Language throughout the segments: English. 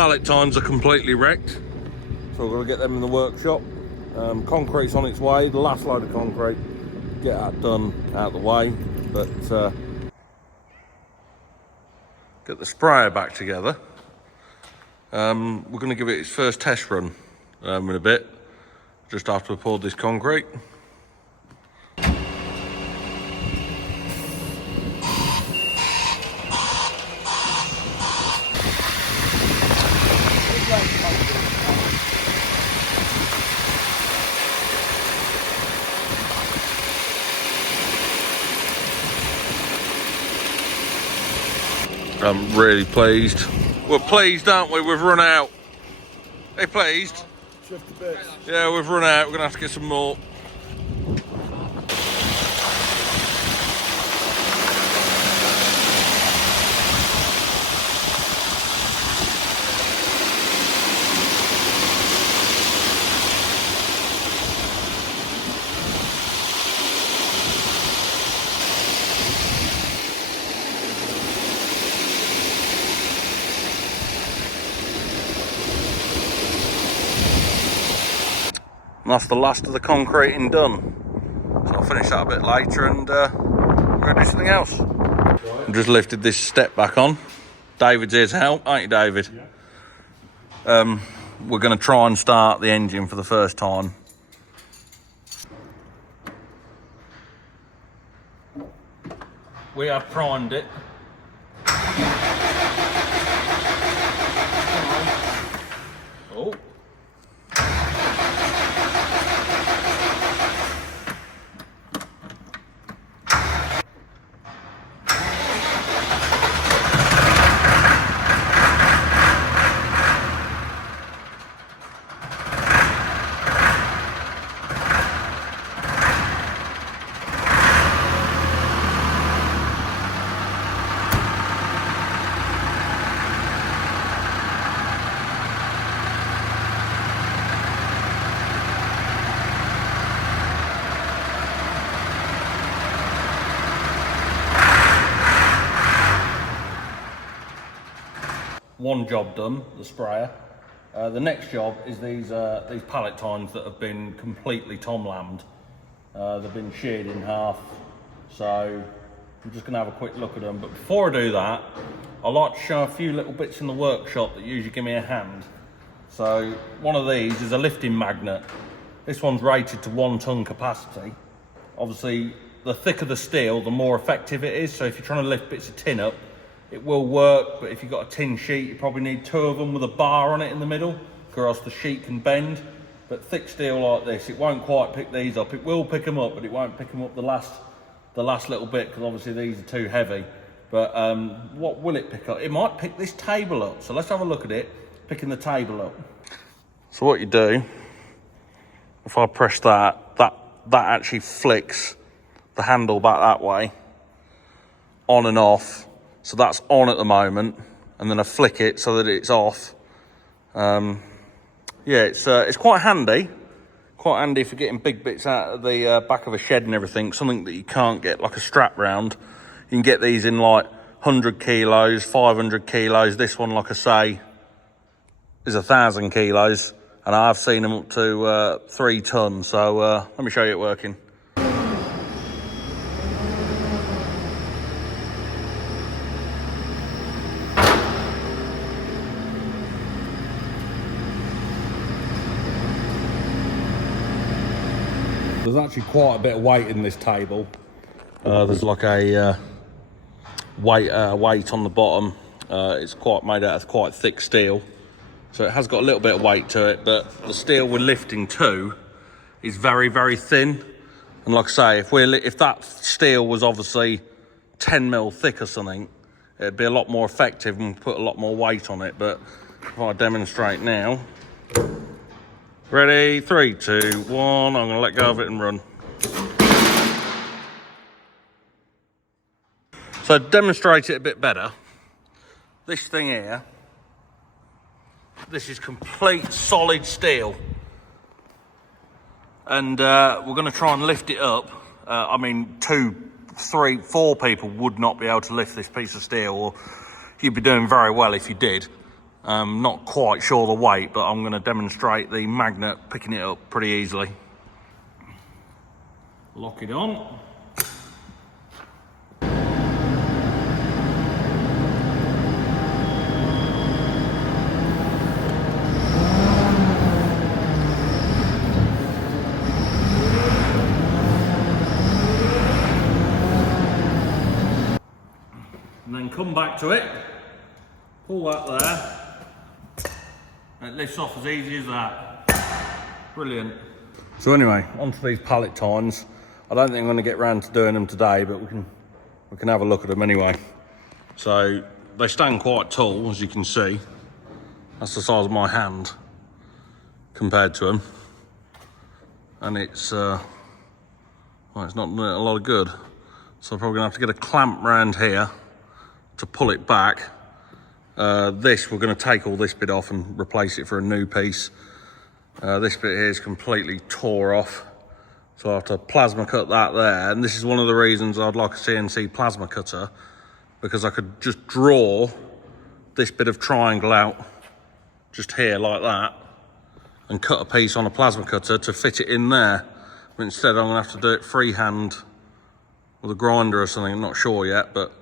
pallet tines are completely wrecked, so we're going to get them in the workshop. Concrete's on its way, the last load of concrete, get that done out of the way, but get the sprayer back together. We're going to give it its first test run in a bit, just after we poured this concrete. I'm really pleased. We're pleased, aren't we? We've run out. Hey, pleased? Just a bit. Yeah, we've run out. We're gonna have to get some more. And that's the last of the concreting done. So I'll finish that a bit later and we're going to do something else. I've just lifted this step back on. David's here to help, aren't you, David? Yeah. We're going to try and start the engine for the first time. We have primed it. Oh. One job done, the sprayer. The next job is these pallet tines that have been completely tom-lammed. They've been sheared in half, so I'm just going to have a quick look at them. But before I do that, I like to show a few little bits in the workshop that usually give me a hand. So one of these is a lifting magnet. This one's rated to 1 ton capacity. Obviously, the thicker the steel, the more effective it is. So if you're trying to lift bits of tin up, it will work, but if you've got a tin sheet, you probably need 2 of them with a bar on it in the middle, or else the sheet can bend. But thick steel like this, it won't quite pick these up. It will pick them up, but it won't pick them up the last little bit, because obviously these are too heavy. But what will it pick up? It might pick this table up. So let's have a look at it, picking the table up. So what you do, if I press that actually flicks the handle back that way, on and off. So that's on at the moment, and then I flick it so that it's off. Yeah, it's quite handy for getting big bits out of the back of a shed and everything, something that you can't get like a strap round. You can get these in like 100 kilos, 500 kilos. This one, like I say, is 1,000 kilos, and I've seen them up to 3 tons. So let me show you it working. There's actually quite a bit of weight in this table. There's like a weight on the bottom. It's quite made out of quite thick steel, so it has got a little bit of weight to it, but the steel we're lifting to is very, very thin. And like I say, if that steel was obviously 10 mil thick or something, it'd be a lot more effective and put a lot more weight on it. But if I demonstrate now, ready, 3, 2, 1, I'm gonna let go of it and run. So to demonstrate it a bit better, this thing here, this is complete solid steel. And we're gonna try and lift it up. I mean, 2, 3, 4 people would not be able to lift this piece of steel, or you'd be doing very well if you did. Not quite sure the weight, but I'm going to demonstrate the magnet picking it up pretty easily. Lock it on. And then come back to it, pull that there, and it lifts off as easy as that. Brilliant. So anyway, onto these pallet tines. I don't think I'm going to get round to doing them today, but we can have a look at them anyway. So they stand quite tall, as you can see. That's the size of my hand compared to them, and it's well, it's not doing a lot of good. So I'm probably going to have to get a clamp round here to pull it back. We're going to take all this bit off and replace it for a new piece. This bit here is completely tore off, so I have to plasma cut that there. And this is one of the reasons I'd like a CNC plasma cutter, because I could just draw this bit of triangle out just here like that and cut a piece on a plasma cutter to fit it in there. But instead I'm going to have to do it freehand with a grinder or something. I'm not sure yet, but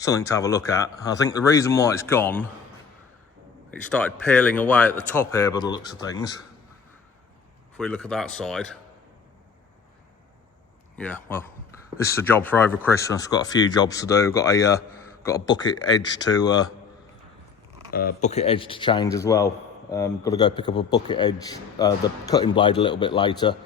something to have a look at. I think the reason why it's gone, it started peeling away at the top here by the looks of things. If we look at that side, yeah, well, this is a job for over Christmas. Got a few jobs to do. Got a bucket edge to change as well. Got to go pick up a bucket edge, the cutting blade a little bit later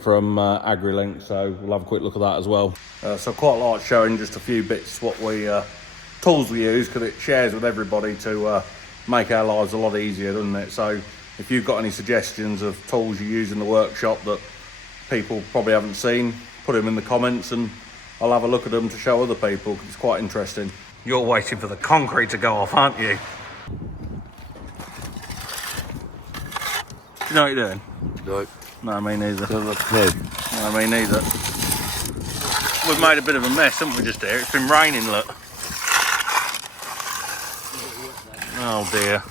from AgriLink, so we'll have a quick look at that as well. So quite like showing just a few bits what we tools we use, because it shares with everybody to make our lives a lot easier, doesn't it? So if you've got any suggestions of tools you use in the workshop that people probably haven't seen, put them in the comments and I'll have a look at them to show other people, because it's quite interesting. You're waiting for the concrete to go off, aren't you? Do you know what you're doing? No. No, me neither. Doesn't look good. No, me neither. We've made a bit of a mess, haven't we, just here? It's been raining, look. Oh dear.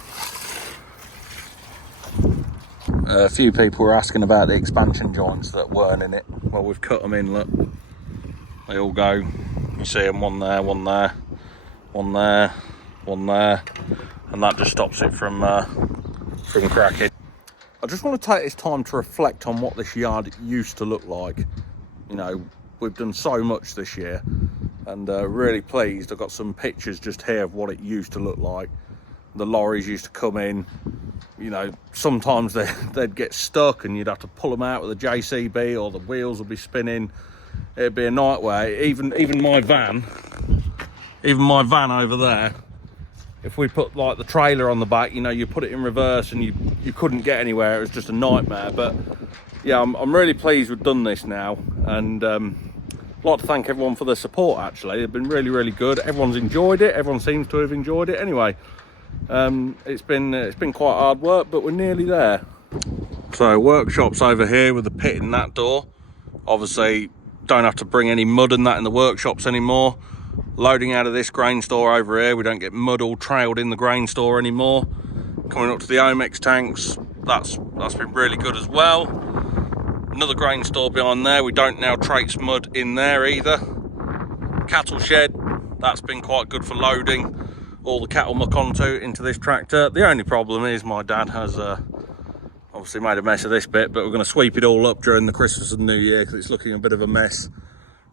A few people were asking about the expansion joints that weren't in it. Well, we've cut them in, look. They all go. You see them, one there, one there, one there, one there. And that just stops it from cracking. I just want to take this time to reflect on what this yard used to look like. You know, we've done so much this year, and really pleased. I've got some pictures just here of what it used to look like. The lorries used to come in, you know, sometimes they'd get stuck and you'd have to pull them out with a JCB, or the wheels would be spinning. It'd be a nightmare. Even my van over there, if we put like the trailer on the back, you know, you put it in reverse and you couldn't get anywhere. It was just a nightmare. But yeah, I'm really pleased we've done this now, and I'd like to thank everyone for their support. Actually, they've been really good. Everyone's enjoyed it. Everyone seems to have enjoyed it anyway. It's been quite hard work, but we're nearly there. So workshop's over here with the pit in that door. Obviously don't have to bring any mud and that in the workshops anymore. Loading out of this grain store over here, we don't get mud all trailed in the grain store anymore. Coming up to the Omex tanks, that's been really good as well. Another grain store behind there, we don't now traipse mud in there either. Cattle shed, that's been quite good for loading all the cattle muck into this tractor. The only problem is my dad has obviously made a mess of this bit, but we're going to sweep it all up during the Christmas and New Year because it's looking a bit of a mess.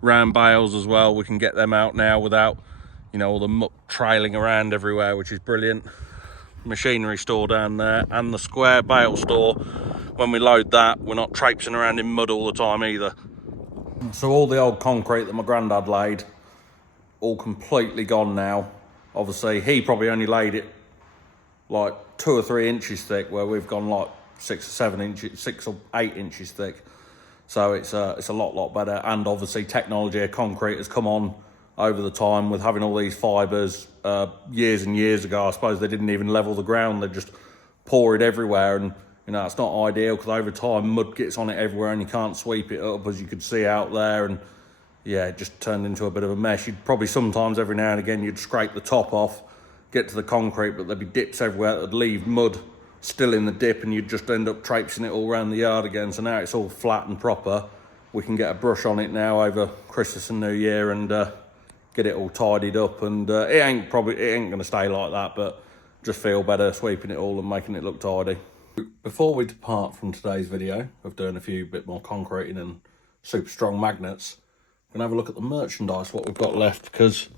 Round bales as well, we can get them out now without, you know, all the muck trailing around everywhere, which is brilliant. Machinery store down there, and the square bale store. When we load that, we're not traipsing around in mud all the time either. So all the old concrete that my granddad laid, all completely gone now. Obviously he probably only laid it like 2 or 3 inches thick, where we've gone like 6 or 7 inches, 6 or 8 inches thick. So it's a lot better. And obviously technology of concrete has come on over the time with having all these fibres. Years and years ago, I suppose they didn't even level the ground. They just pour it everywhere, and you know, it's not ideal because over time mud gets on it everywhere and you can't sweep it up, as you could see out there. And yeah, it just turned into a bit of a mess. You'd probably sometimes every now and again you'd scrape the top off get to the concrete, but there'd be dips everywhere that would leave mud still in the dip, and you'd just end up traipsing it all around the yard again. So now it's all flat and proper. We can get a brush on it now over Christmas and New Year and get it all tidied up. And it ain't going to stay like that, but just feel better sweeping it all and making it look tidy. Before we depart from today's video of doing a few bit more concreting and super strong magnets, we're gonna have a look at the merchandise, what we've got left, because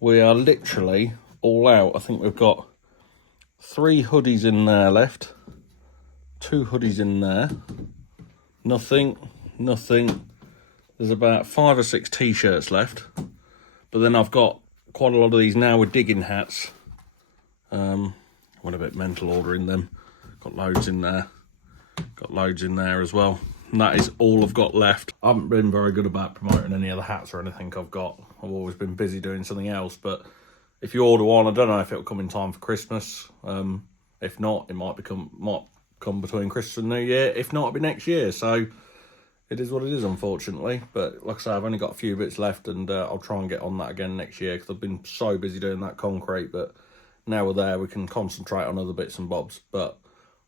we are literally all out. I think we've got 3 hoodies in there left, 2 hoodies in there, nothing. There's about 5 or 6 t-shirts left, but then I've got quite a lot of these now with digging hats. Went a bit mental ordering them. Got loads in there. Got loads in there as well. And that is all I've got left. I haven't been very good about promoting any of the hats or anything I've got. I've always been busy doing something else. But if you order one, I don't know if it'll come in time for Christmas. If not, it might come between Christmas and New Year. If not, it'll be next year. So it is what it is, unfortunately. But like I say, I've only got a few bits left, and I'll try and get on that again next year, because I've been so busy doing that concrete. But now we're there, we can concentrate on other bits and bobs. But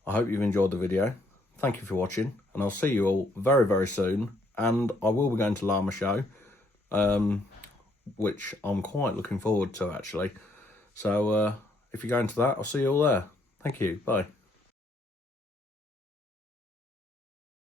I hope you've enjoyed the video. Thank you for watching, and I'll see you all very, very soon. And I will be going to Llama Show, which I'm quite looking forward to, actually. So if you're going to that, I'll see you all there. Thank you. Bye.